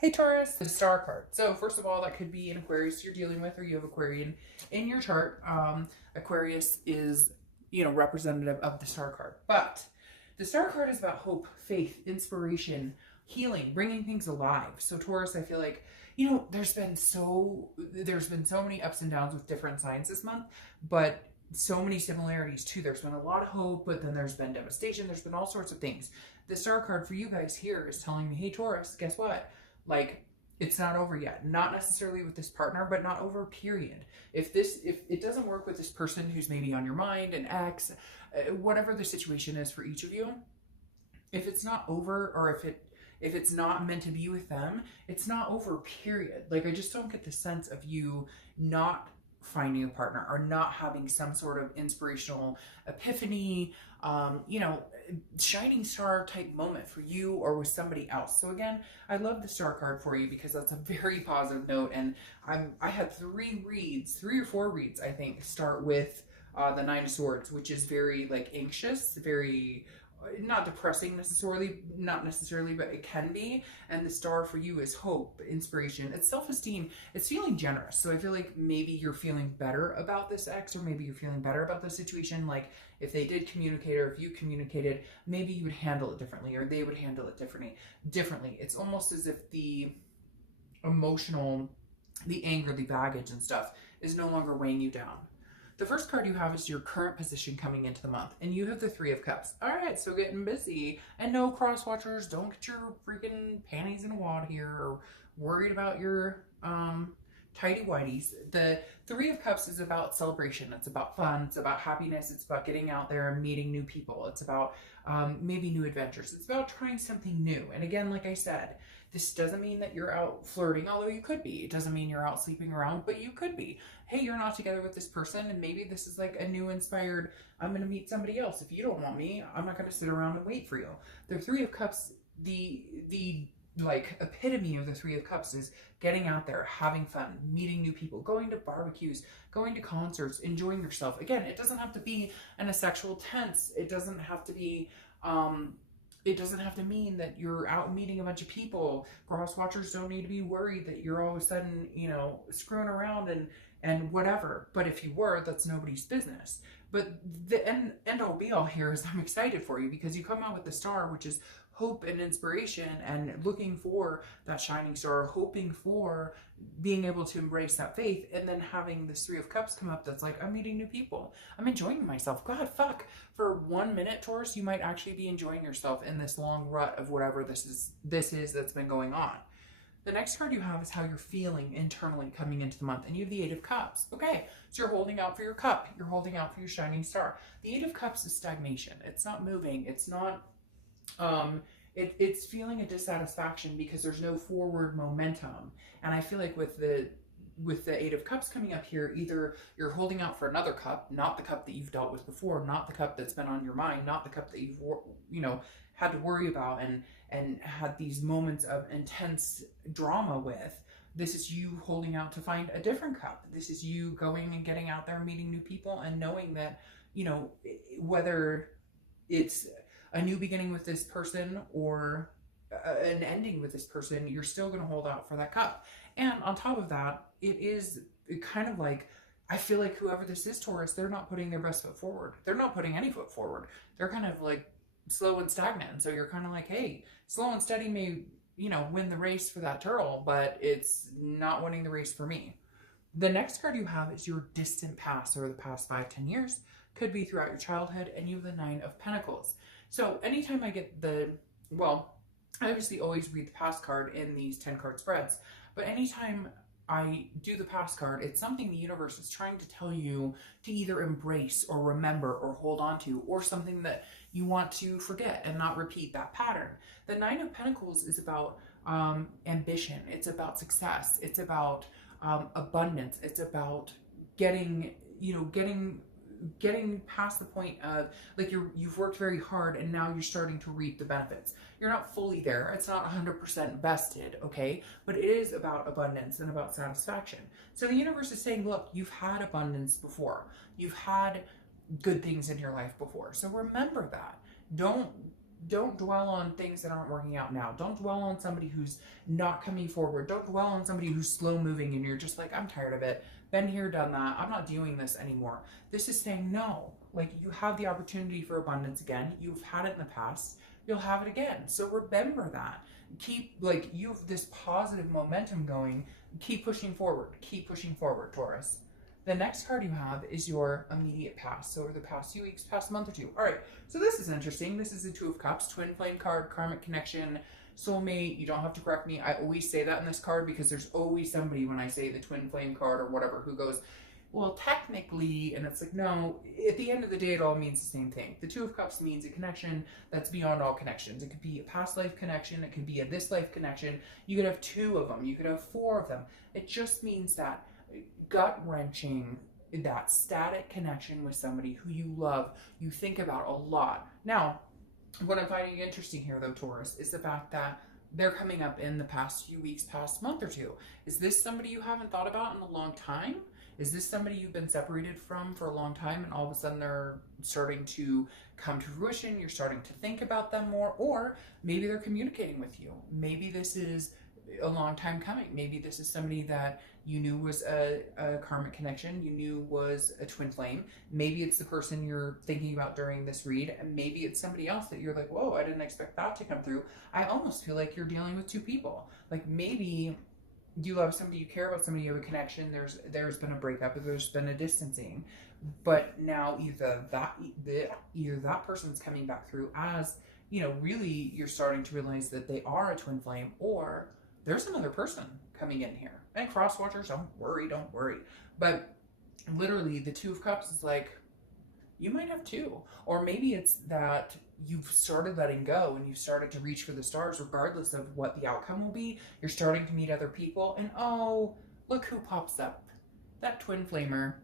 Hey Taurus, the star card. So first of all, that could be an Aquarius you're dealing with, or you have Aquarian in your chart. Aquarius is, representative of the star card. But the star card is about hope, faith, inspiration, healing, bringing things alive. So Taurus, I feel like, there's been so many ups and downs with different signs this month, but so many similarities too. There's been a lot of hope, but then there's been devastation. There's been all sorts of things. The star card for you guys here is telling me, hey Taurus, guess what? Like, it's not over yet. Not necessarily with this partner, but not over, period. If it doesn't work with this person who's maybe on your mind, an ex, whatever the situation is for each of you, if it's not over, or if it's not meant to be with them, it's not over, period. Like, I just don't get the sense of you not finding a partner or not having some sort of inspirational epiphany, shining star type moment for you or with somebody else. So again, I love the star card for you because that's a very positive note. And I had three or four reads, I think, start with the Nine of Swords, which is very like anxious, very not depressing necessarily, but it can be. And the star for you is hope, inspiration, it's self-esteem, it's feeling generous. So I feel like maybe you're feeling better about this ex, or maybe you're feeling better about the situation. Like if they did communicate, or if you communicated, maybe you would handle it differently, or they would handle it differently. It's almost as if the emotional, the anger, the baggage and stuff is no longer weighing you down. The first card you have is your current position coming into the month, and you have the Three of Cups. All right, so getting busy. And no, cross watchers, don't get your freaking panties in a wad here, or worried about your tighty-whities. The Three of Cups is about celebration. It's about fun. It's about happiness. It's about getting out there and meeting new people. It's about maybe new adventures. It's about trying something new. And again, like I said, this doesn't mean that you're out flirting, although you could be. It doesn't mean you're out sleeping around, but you could be. Hey, you're not together with this person, and maybe this is like a new inspired, I'm going to meet somebody else. If you don't want me, I'm not going to sit around and wait for you. The Three of Cups, the like epitome of the Three of Cups is getting out there, having fun, meeting new people, going to barbecues, going to concerts, enjoying yourself. Again, it doesn't have to be in a sexual tense. It doesn't have to be, it doesn't have to mean that you're out meeting a bunch of people. Cross watchers don't need to be worried that you're all of a sudden, screwing around and whatever. But if you were, that's nobody's business. But the end all be all here is I'm excited for you because you come out with the star, which is hope and inspiration, and looking for that shining star, hoping for being able to embrace that faith, and then having this Three of Cups come up that's like, I'm meeting new people, I'm enjoying myself. God, fuck, for 1 minute, Taurus, you might actually be enjoying yourself in this long rut of whatever this is that's been going on. The next card you have is how you're feeling internally coming into the month, and you have the Eight of Cups. Okay, so you're holding out for your cup, you're holding out for your shining star. The Eight of Cups is stagnation. It's not moving, it's not it's feeling a dissatisfaction because there's no forward momentum. And I feel like with the Eight of Cups coming up here, either you're holding out for another cup, not the cup that you've dealt with before, not the cup that's been on your mind, not the cup that you've had to worry about and had these moments of intense drama with. This is you holding out to find a different cup. This is you going and getting out there, meeting new people, and knowing that, whether it's a new beginning with this person or an ending with this person, you're still going to hold out for that cup. And on top of that, it is kind of like, I feel like whoever this is, Taurus, they're not putting their best foot forward. They're not putting any foot forward. They're kind of like slow and stagnant. And so you're kind of like, hey, slow and steady may, win the race for that turtle, but it's not winning the race for me. The next card you have is your distant past, or the past 5-10 years. Could be throughout your childhood, and you have the Nine of Pentacles. So anytime I get I obviously always read the past card in these 10 card spreads, but anytime I do the past card, it's something the universe is trying to tell you to either embrace or remember or hold on to, or something that you want to forget and not repeat that pattern. The Nine of Pentacles is about ambition. It's about success. It's about abundance. It's about getting past the point of like you've worked very hard and now you're starting to reap the benefits. You're not fully there. It's not 100% vested, okay? But it is about abundance and about satisfaction. So the universe is saying, look, you've had abundance before. You've had good things in your life before. So remember that. Don't Don't dwell on things that aren't working out now. Don't dwell on somebody who's not coming forward. Don't dwell on somebody who's slow moving and you're just like, I'm tired of it. Been here, done that. I'm not doing this anymore. This is saying no. Like, you have the opportunity for abundance again. You've had it in the past. You'll have it again. So remember that. Keep, like, you have this positive momentum going. Keep pushing forward. Keep pushing forward, Taurus. The next card you have is your immediate past. So over the past few weeks, past month or two. All right, so this is interesting. This is the Two of Cups, twin flame card, karmic connection, soulmate. You don't have to correct me. I always say that in this card because there's always somebody when I say the twin flame card or whatever who goes, well, technically, and it's like, no, at the end of the day, it all means the same thing. The Two of Cups means a connection that's beyond all connections. It could be a past life connection. It could be a this life connection. You could have 2 of them. You could have 4 of them. It just means that gut-wrenching, that static connection with somebody who you love, you think about a lot. Now, what I'm finding interesting here, though, Taurus, is the fact that they're coming up in the past few weeks, past month or two. Is this somebody you haven't thought about in a long time? Is this somebody you've been separated from for a long time and all of a sudden they're starting to come to fruition, you're starting to think about them more, or maybe they're communicating with you. Maybe this is a long time coming. Maybe this is somebody that you knew was a karmic connection, you knew was a twin flame. Maybe it's the person you're thinking about during this read, and maybe it's somebody else that you're like, whoa, I didn't expect that to come through. I almost feel like you're dealing with 2 people. Like, maybe you love somebody, you care about somebody, you have a connection, there's been a breakup, or there's been a distancing, but now either that person's coming back through as, you know, really you're starting to realize that they are a twin flame, or there's another person coming in here. And cross watchers, don't worry. But literally the Two of Cups is like, you might have 2. Or maybe it's that you've started letting go and you've started to reach for the stars regardless of what the outcome will be. You're starting to meet other people and, oh, look who pops up. That twin flamer.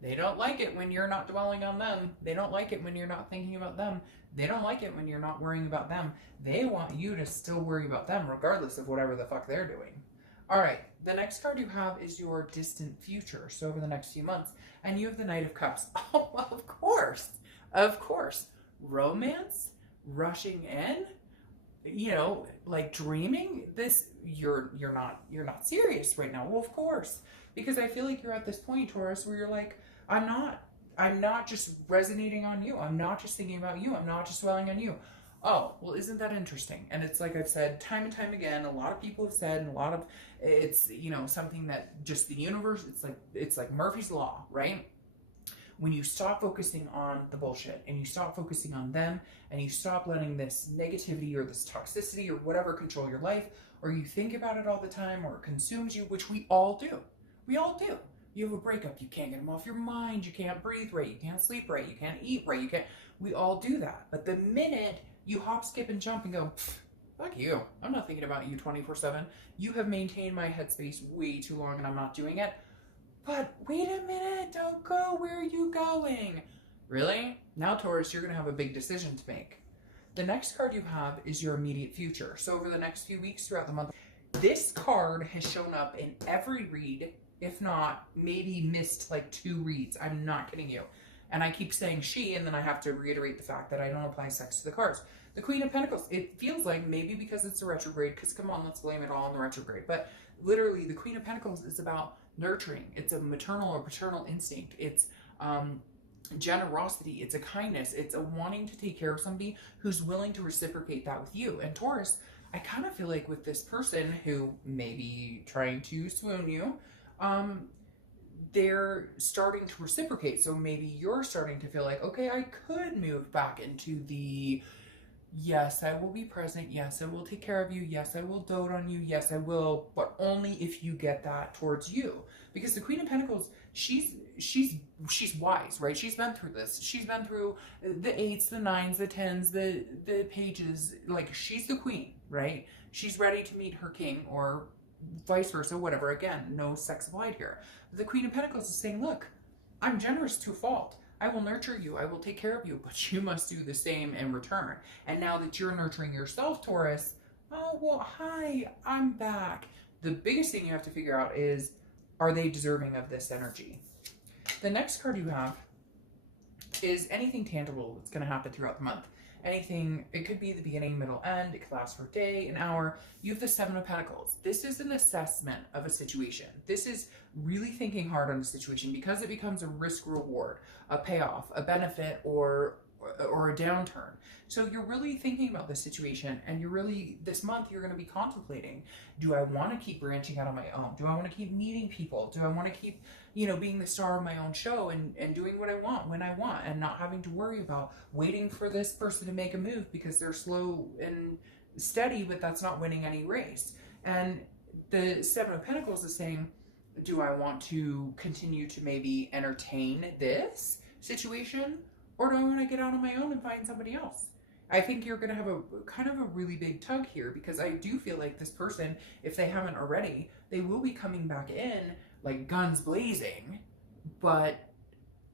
They don't like it when you're not dwelling on them. They don't like it when you're not thinking about them. They don't like it when you're not worrying about them. They want you to still worry about them regardless of whatever the fuck they're doing. All right, the next card you have is your distant future. So over the next few months, and you have the Knight of Cups. Oh, well, of course. Romance, rushing in, you know, like dreaming. This, you're not serious right now. Well, of course, because I feel like you're at this point, Taurus, where you're like, I'm not just resonating on you. I'm not just thinking about you. I'm not just dwelling on you. Oh, well, isn't that interesting? And it's like I've said time and time again, a lot of people have said, and a lot of, it's, you know, something that just the universe, it's like Murphy's Law, right? When you stop focusing on the bullshit and you stop focusing on them and you stop letting this negativity or this toxicity or whatever control your life, or you think about it all the time or it consumes you, which we all do. We all do. You have a breakup, you can't get them off your mind, you can't breathe right, you can't sleep right, you can't eat right, we all do that. But the minute you hop, skip, and jump and go, fuck you, I'm not thinking about you 24/7. You have maintained my headspace way too long and I'm not doing it. But wait a minute, don't go, where are you going? Really? Now, Taurus, you're gonna have a big decision to make. The next card you have is your immediate future. So over the next few weeks throughout the month, this card has shown up in every read, if not maybe missed like 2 reads. I'm not kidding you. And I keep saying she, and then I have to reiterate the fact that I don't apply sex to the cards. The Queen of Pentacles, it feels like maybe because it's a retrograde, because come on, let's blame it all on the retrograde. But literally, the Queen of Pentacles is about nurturing. It's a maternal or paternal instinct. It's generosity. It's a kindness. It's a wanting to take care of somebody who's willing to reciprocate that with you. And Taurus, I kind of feel like with this person who may be trying to swoon you, they're starting to reciprocate. So maybe you're starting to feel like, okay, I could move back into the, yes, I will be present. Yes, I will take care of you. Yes, I will dote on you. Yes, I will, but only if you get that towards you. Because the Queen of Pentacles, she's wise, right? She's been through this. She's been through the 8s, the 9s, the 10s, the pages. Like, she's the queen, right? She's ready to meet her king, or vice versa, whatever. Again, no sex applied here. The Queen of Pentacles is saying, look, I'm generous to a fault. I will nurture you. I will take care of you, but you must do the same in return. And now that you're nurturing yourself, Taurus, oh, well, hi, I'm back. The biggest thing you have to figure out is, are they deserving of this energy? The next card you have is anything tangible that's going to happen throughout the month. anything. It could be the beginning, middle, end. It could last for a day, an hour. You have the Seven of Pentacles. This is an assessment of a situation. This is really thinking hard on a situation because it becomes a risk reward, a payoff, a benefit, or a downturn. So you're really thinking about the situation, and you're really, this month, you're going to be contemplating, do I want to keep branching out on my own? Do I want to keep meeting people? Do I want to keep, you know, being the star of my own show and doing what I want when I want, and not having to worry about waiting for this person to make a move because they're slow and steady, but that's not winning any race. And the Seven of Pentacles is saying, do I want to continue to maybe entertain this situation, or do I want to get out on my own and find somebody else? I think you're going to have a kind of a really big tug here, because I do feel like this person, if they haven't already, they will be coming back in like guns blazing. But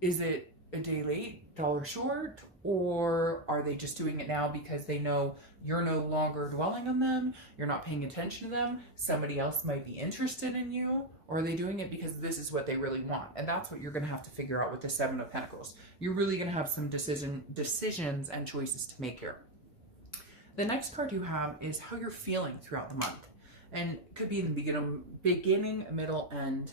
is it a day late, dollar short, or are they just doing it now because they know you're no longer dwelling on them, you're not paying attention to them, somebody else might be interested in you, or are they doing it because this is what they really want? And that's what you're going to have to figure out with the Seven of Pentacles. You're really going to have some decisions and choices to make here. The next card you have is how you're feeling throughout the month. And it could be in the beginning, middle, end,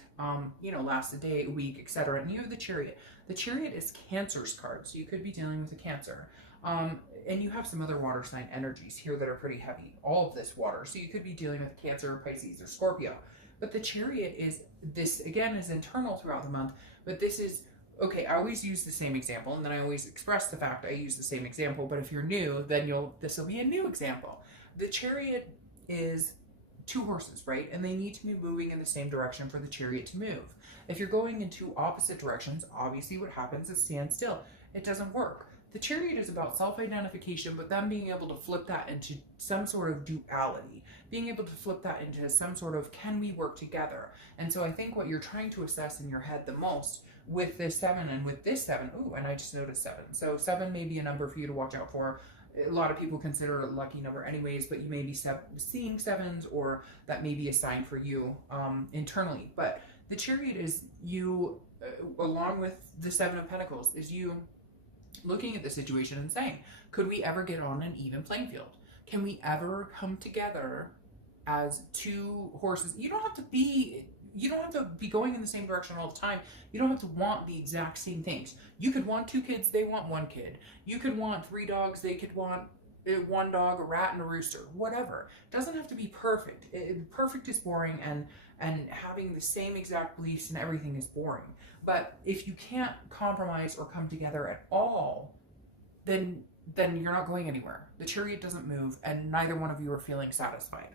you know, last a day, a week, etc. And you have the Chariot. The Chariot is Cancer's card, so you could be dealing with a Cancer. And you have some other water sign energies here that are pretty heavy. All of this water. So you could be dealing with Cancer, Pisces, or Scorpio. But the Chariot is, this again is internal throughout the month. But this is, okay, I always use the same example, and then I always express the fact I use the same example. But if you're new, then this will be a new example. The Chariot is two horses, right? And they need to be moving in the same direction for the Chariot to move. If you're going in two opposite directions, obviously what happens is stand still. It doesn't work. The Chariot is about self-identification, but then being able to flip that into some sort of duality, being able to flip that into some sort of, can we work together? And so I think what you're trying to assess in your head the most with this seven and with this seven, ooh, and I just noticed seven. So seven may be a number for you to watch out for. A lot of people consider it a lucky number anyways, but you may be seeing sevens, or that may be a sign for you internally. But the Chariot is you, along with the Seven of Pentacles, is you looking at the situation and saying, could we ever get on an even playing field? Can we ever come together as two horses? You don't have to be going in the same direction all the time. You don't have to want the exact same things. You could want two kids, they want one kid. You could want three dogs, they could want one dog, a rat, and a rooster, whatever. It doesn't have to be perfect. Perfect is boring, and having the same exact beliefs and everything is boring. But if you can't compromise or come together at all, then you're not going anywhere. The Chariot doesn't move, and neither one of you are feeling satisfied.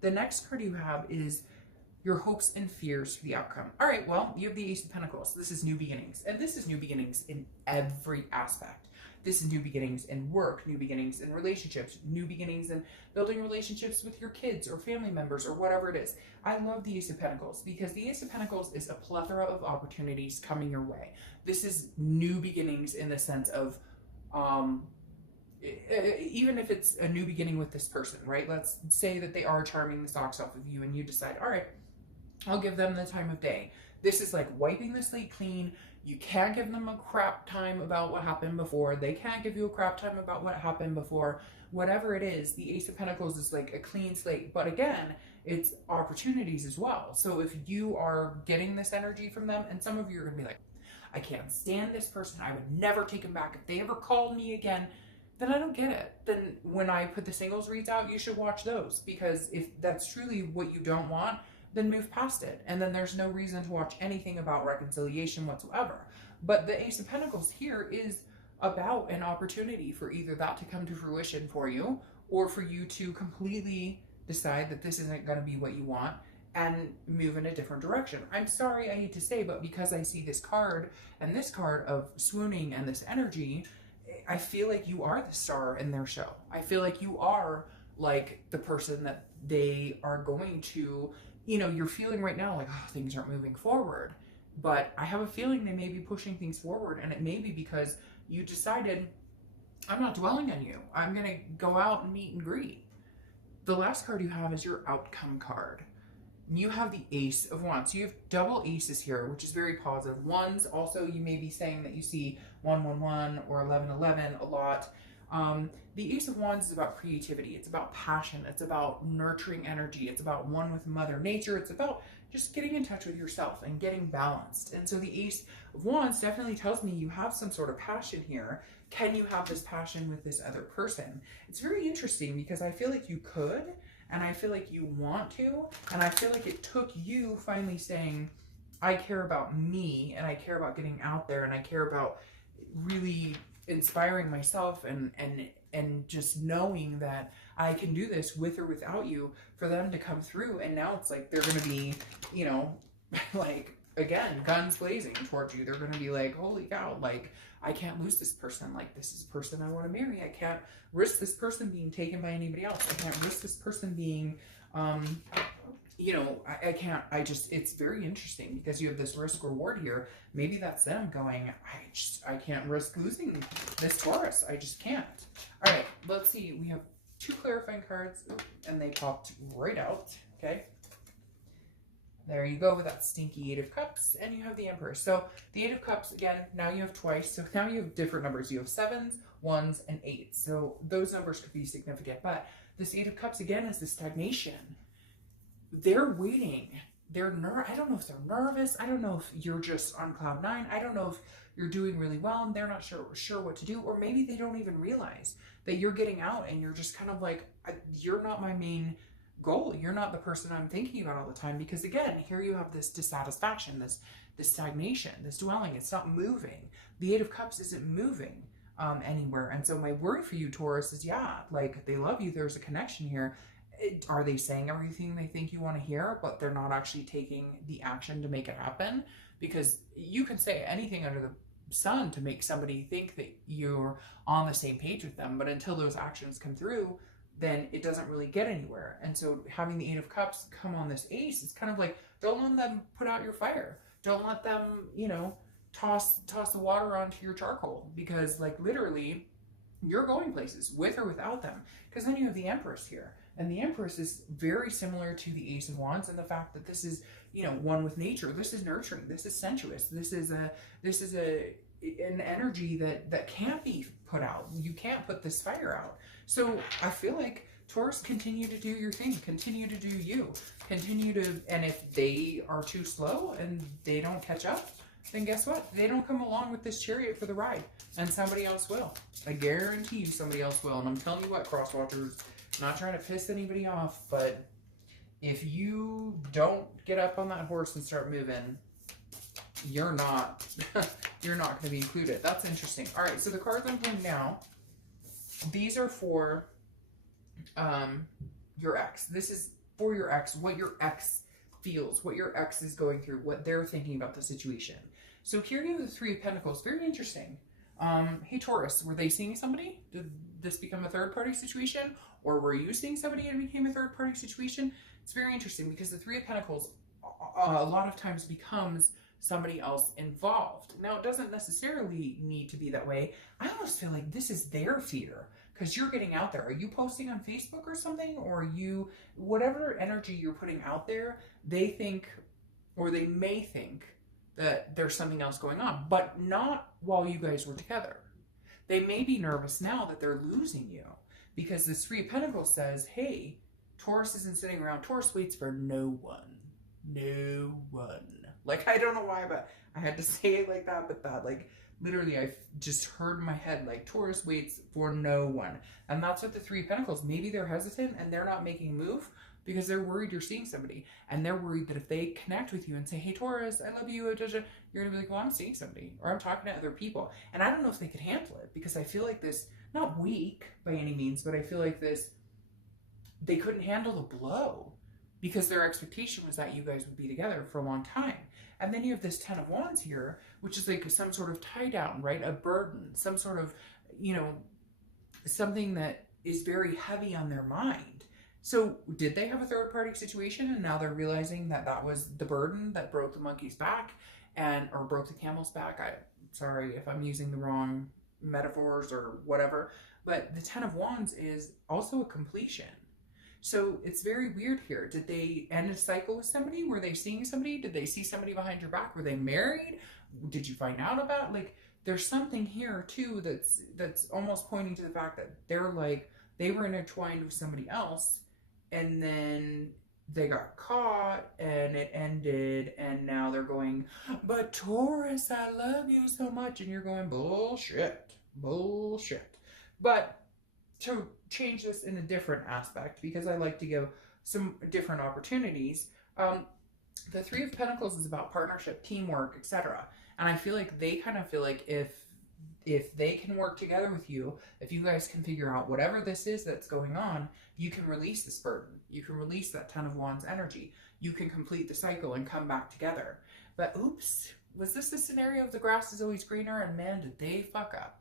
The next card you have is your hopes and fears for the outcome. All right, well, you have the Ace of Pentacles. This is new beginnings, and this is new beginnings in every aspect. This is new beginnings in work, new beginnings in relationships, new beginnings in building relationships with your kids or family members or whatever it is. I love the Ace of Pentacles because the Ace of Pentacles is a plethora of opportunities coming your way. This is new beginnings in the sense of, even if it's a new beginning with this person, right? Let's say that they are charming the socks off of you and you decide, all right, I'll give them the time of day. This is like wiping the slate clean. You can't give them a crap time about what happened before. They can't give you a crap time about what happened before. Whatever it is, the Ace of Pentacles is like a clean slate. But again, it's opportunities as well. So if you are getting this energy from them, and some of you are going to be like, I can't stand this person. I would never take them back. If they ever called me again, then I don't get it. Then when I put the singles reads out, you should watch those. Because if that's truly what you don't want, then move past it. And then there's no reason to watch anything about reconciliation whatsoever. But the Ace of Pentacles here is about an opportunity for either that to come to fruition for you, or for you to completely decide that this isn't going to be what you want and move in a different direction. I'm sorry, I hate to say, but because I see this card and this card of swooning and this energy, I feel like you are the star in their show. I feel like you are like the person that they are going to, you know, you're feeling right now like, oh, things aren't moving forward. But I have a feeling they may be pushing things forward, and it may be because you decided, I'm not dwelling on you. I'm going to go out and meet and greet. The last card you have is your outcome card. You have the Ace of Wands. So you have double aces here, which is very positive. Ones, also, you may be saying that you see 111 or 1111 a lot. The Ace of Wands is about creativity. It's about passion. It's about nurturing energy. It's about one with Mother Nature. It's about just getting in touch with yourself and getting balanced. And so the Ace of Wands definitely tells me you have some sort of passion here. Can you have this passion with this other person? It's very interesting because I feel like you could, and I feel like you want to, and I feel like it took you finally saying, I care about me, and I care about getting out there, and I care about really inspiring myself and just knowing that I can do this with or without you, for them to come through. And now it's like they're going to be, you know, like, again, guns blazing towards you. They're going to be like, holy cow, like, I can't lose this person. Like, this is the person I want to marry. I can't risk this person being taken by anybody else. I can't risk this person being, you know, I just, it's very interesting because you have this risk reward here. Maybe that's them going, I can't risk losing this Taurus. I just can't. All right, let's see. We have 2 clarifying cards, and they popped right out. Okay. There you go with that stinky 8 of Cups, and you have the Emperor. So the 8 of Cups, again, now you have twice. So now you have different numbers. You have 7s, 1s, and 8s. So those numbers could be significant. But this 8 of Cups, again, is the stagnation. They're waiting. I don't know if they're nervous. I don't know if you're just on cloud 9. I don't know if you're doing really well and they're not sure what to do. Or maybe they don't even realize that you're getting out and you're just kind of like, you're not my main goal. You're not the person I'm thinking about all the time. Because again, here you have this dissatisfaction, this stagnation, this dwelling. It's not moving. The 8 of Cups isn't moving anywhere. And so my worry for you, Taurus, is yeah, like they love you. There's a connection here. Are they saying everything they think you want to hear, but they're not actually taking the action to make it happen? Because you can say anything under the sun to make somebody think that you're on the same page with them, but until those actions come through, then it doesn't really get anywhere. And so having the 8 of Cups come on this Ace, it's kind of like, don't let them put out your fire. Don't let them, you know, toss the water onto your charcoal, because like literally you're going places with or without them. Because then you have the Empress here. And the Empress is very similar to the Ace of Wands, and the fact that this is, you know, one with nature. This is nurturing. This is sensuous. This is an energy that can't be put out. You can't put this fire out. So I feel like Taurus, continue to do your thing. Continue to do you. Continue to, and if they are too slow and they don't catch up, then guess what? They don't come along with this Chariot for the ride, and somebody else will. I guarantee you somebody else will. And I'm telling you what, Crosswatchers, not trying to piss anybody off, but if you don't get up on that horse and start moving, you're not going to be included. That's interesting. All right, so the cards I'm pulling now, these are for your ex. This is for your ex, what your ex feels, what your ex is going through, what they're thinking about the situation. So here you have the 3 of Pentacles. Very interesting. Hey Taurus, were they seeing somebody? Did this become a third-party situation? Or were you seeing somebody and it became a third-party situation? It's very interesting because the 3 of Pentacles a lot of times becomes somebody else involved. Now, it doesn't necessarily need to be that way. I almost feel like this is their fear because you're getting out there. Are you posting on Facebook or something? Or are you, whatever energy you're putting out there, they think, or they may think that there's something else going on, but not while you guys were together. They may be nervous now that they're losing you because this 3 of Pentacles says, hey, Taurus isn't sitting around. Taurus waits for no one. No one. Like, I don't know why, but I had to say it like that, but that, like, literally, I just heard in my head, like, Taurus waits for no one. And that's what the 3 of Pentacles, maybe they're hesitant and they're not making a move because they're worried you're seeing somebody. And they're worried that if they connect with you and say, hey, Taurus, I love you, you're going to be like, well, I'm seeing somebody, or I'm talking to other people. And I don't know if they could handle it because I feel like this, not weak by any means, but I feel like this, they couldn't handle the blow because their expectation was that you guys would be together for a long time. And then you have this 10 of Wands here, which is like some sort of tie down, right? A burden, some sort of, you know, something that is very heavy on their mind. So did they have a third party situation and now they're realizing that that was the burden that broke the monkey's back or broke the camel's back? Sorry if I'm using the wrong metaphors or whatever, but the 10 of Wands is also a completion. So it's very weird here. Did they end a cycle with somebody? Were they seeing somebody? Did they see somebody behind your back? Were they married? Did you find out about, like, there's something here too that's almost pointing to the fact that they're like, they were intertwined with somebody else, and then they got caught and it ended, and now they're going, but Taurus, I love you so much, and you're going, bullshit, bullshit. But to change this in a different aspect, because I like to give some different opportunities, the Three of Pentacles is about partnership, teamwork, etc. And I feel like they kind of feel like if they can work together with you, if you guys can figure out whatever this is that's going on, you can release this burden. You can release that Ten of Wands energy. You can complete the cycle and come back together. But oops, was this the scenario of the grass is always greener? And man, did they fuck up.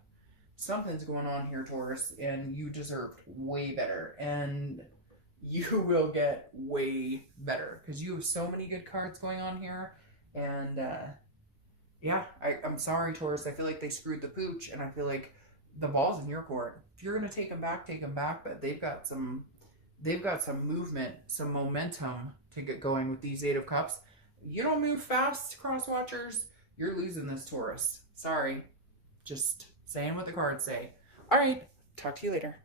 Something's going on here, Taurus, and you deserved way better. And you will get way better because you have so many good cards going on here. And yeah, I'm sorry, Taurus. I feel like they screwed the pooch, and I feel like the ball's in your court. If you're gonna take them back, take them back. But they've got some movement, some momentum to get going with these Eight of Cups. You don't move fast, cross watchers, you're losing this, Taurus. Sorry, just saying what the cards say. All right, talk to you later.